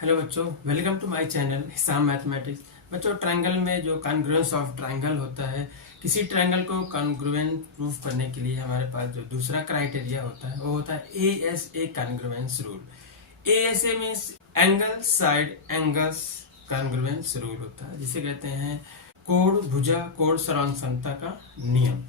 Hello बच्चों, welcome to my channel हिसाब mathematics. बच्चों, ट्रायंगल में जो कॉन्ग्रुएंस ऑफ ट्रायंगल होता है, किसी ट्रायंगल को कॉन्ग्रुएंट प्रूफ करने के लिए हमारे पास जो दूसरा क्राइटेरिया होता है वो होता है ASA congruence rule. ASA means angle side angles congruence rule होता है, जिसे कहते हैं कोण भुजा कोण सरांग समता का नियम।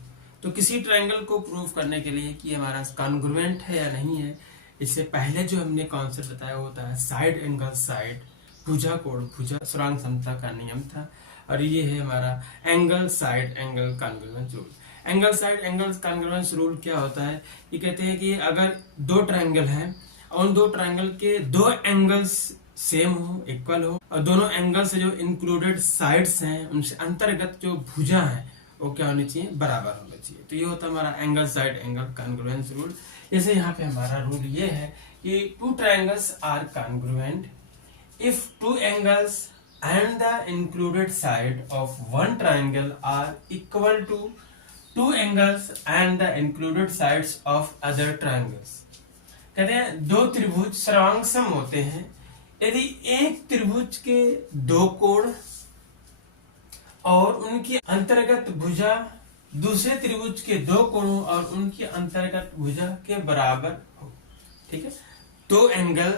तो किसी ट्रायंगल को प्रूफ करने के लिए कि हमारा कॉन्ग्रुएंट है या नहीं है, इससे पहले जो हमने कॉन्सेप्ट बताया होता है साइड एंगल साइड, भुजा कोण भुजा सरांग समता का नियम था। और ये है हमारा angle side angle congruence rule. Angle side angle congruence rule क्या होता है? ये कहते हैं कि अगर दो ट्रायंगल हैं और उन दो ट्रायंगल के दो एंगल्स सेम हो, इक्वल हो, और दोनों एंगल से जो इंक्लूडेड साइड्स हैं उनसे अंतर्गत जो भुजा है वो क्या होनी चाहिए? बराबर होना चाहिए। तो ये होता है हमारा angle side angle congruence rule. जैसे यहाँ पे हमारा रूल ये है कि two triangles are congruent if two angles and the included side of one triangle are equal to two angles and the included sides of other triangles. कहते हैं दो त्रिभुज सर्वांगसम होते हैं यदि एक त्रिभुज के दो कोण और उनकी अंतर्गत भुजा दूसरे त्रिभुज के दो कोणों और उनकी अंतर्गत भुजा के बराबर हो। ठीक है, दो एंगल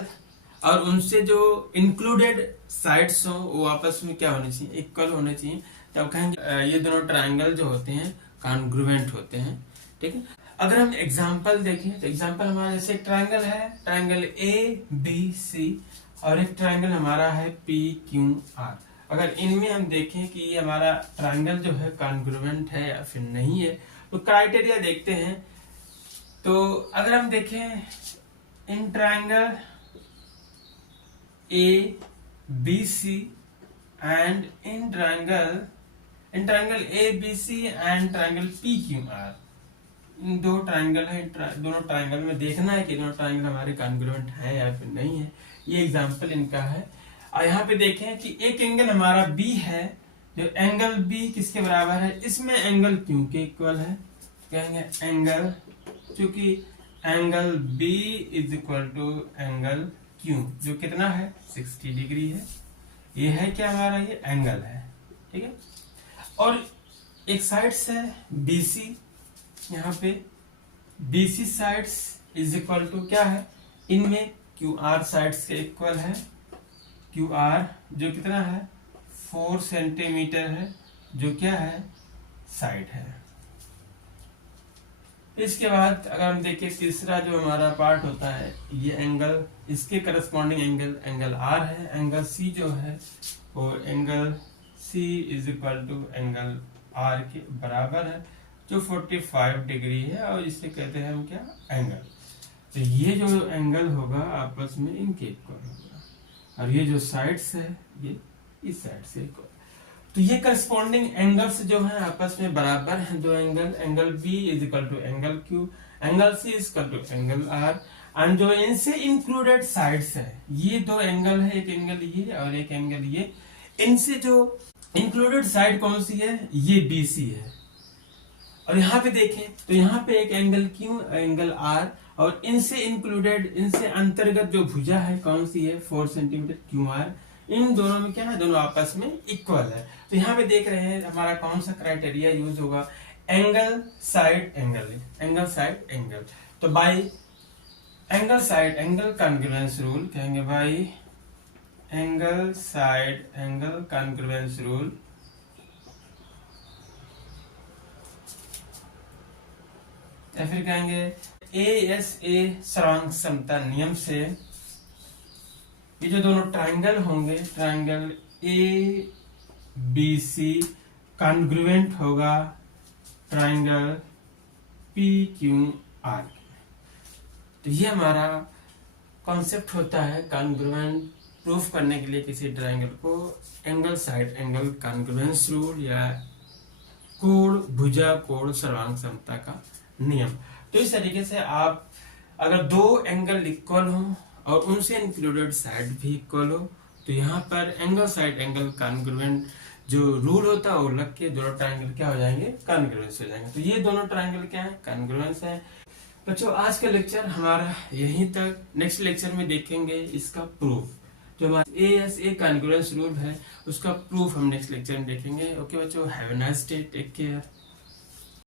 और उनसे जो इंक्लूडेड साइड्स हो वो आपस में क्या होने चाहिए? इक्वल होने चाहिए। तब कहेंगे ये दोनों ट्रायंगल जो होते हैं कॉन्ग्रुएंट होते हैं। ठीक है, अगर हम एग्जांपल देखें तो एग्जांपल हमारा जैसे एक ट्रायंगल है, ट्रायंगल ABC, और एक ट्रायंगल हमारा है PQR। अगर इनमें हम देखें कि ये हमारा ट्रायंगल जो है कॉन्ग्रुएंट है या फिर नहीं है, तो क्राइटेरिया देखते हैं। तो अगर हम देखें in triangle ABC and in triangle ABC and triangle PQR, इन दो ट्रायंगल है, दोनों ट्रायंगल में देखना है कि दोनों ट्रायंगल हमारे कॉन्ग्रुएंट है या फिर नहीं है। ये एग्जांपल इनका है। और यहाँ पे देखें कि एक एंगल हमारा B है, जो एंगल B किसके बराबर है? इसमें एंगल Q के इक्वल है। कहेंगे एंगल, चूंकि angle B is equal to angle Q, जो कितना है? 60 डिग्री है। ये है क्या हमारा? ये एंगल है। ठीक है, और एक साइड्स है BC, यहाँ पे BC sides is equal to क्या है? इनमें QR साइड्स के इक्वल है। QR जो कितना है? 4 सेंटीमीटर है, जो क्या है? साइड है। इसके बाद अगर हम देखें तीसरा जो हमारा पार्ट होता है, ये एंगल, इसके करस्पॉन्डिंग एंगल R है। एंगल C जो है वो angle C is equal to angle R के बराबर है, जो 45 डिग्री है, और इसे कहते हैं हम क्या? एंगल। तो ये जो एंगल होगा आपस में इनके इक्वल होगा, और ये जो साइड्स है ये इस साइड से इक्वल। तो ये करस्पॉन्डिंग एंगल्स जो है आपस में बराबर हैं, दो angle, angle B is equal to angle Q, angle C is equal to angle R, and जो इनसे इंक्लूडेड साइड्स है, ये दो एंगल है, एक एंगल ये और एक एंगल ये। इनसे जो इंक्लूडेड साइड कौन सी है? ये BC है। और यहाँ पे देखें तो यहाँ पे एक एंगल Q, एंगल R, और इनसे इंक्लूडेड, इनसे अंतर्गत जो भुजा है कौन सी है? 4 सेंटीमीटर QR। इन दोनों में क्या है? दोनों आपस में इक्वल है। तो यहाँ पे देख रहे हैं हमारा कौन सा क्राइटेरिया यूज होगा? Angle side angle, angle side angle. तो by angle side angle congruence rule, कहेंगे by angle side angle congruence rule, या फिर कहेंगे ASA सरांग समता नियम से, ये जो दोनों ट्रायंगल होंगे, ट्रायंगल ABC कॉन्ग्रुएंट होगा ट्रायंगल PQR। तो ये हमारा कॉन्सेप्ट होता है कॉन्ग्रुएंट प्रूफ करने के लिए किसी ट्रायंगल को angle side angle congruence rule या कोण भुजा कोण सर्वांग समता का नियम। तो इस तरीके से आप अगर दो एंगल इक्वल हो और उनसे इंक्लूडेड साइड भी इक्वल हो, तो यहाँ पर एंगल साइड एंगल कॉन्ग्रुएंट जो रूल होता है वो लग के दोनों ट्रायंगल क्या हो जाएंगे? कॉन्ग्रुएंस हो जाएंगे। तो ये दोनों ट्रायंगल क्या है? कॉन्ग्रुएंस है। बच्चों, आज का लेक्चर हमारा यहीं तक। नेक्स्ट लेक्चर में देखेंगे इसका प्रूफ। जो हमारा ASA कॉन्ग्रुएंस रूल है उसका प्रूफ हम नेक्स्ट लेक्चर में देखेंगे। ओके बच्चों, have a nice day, take care.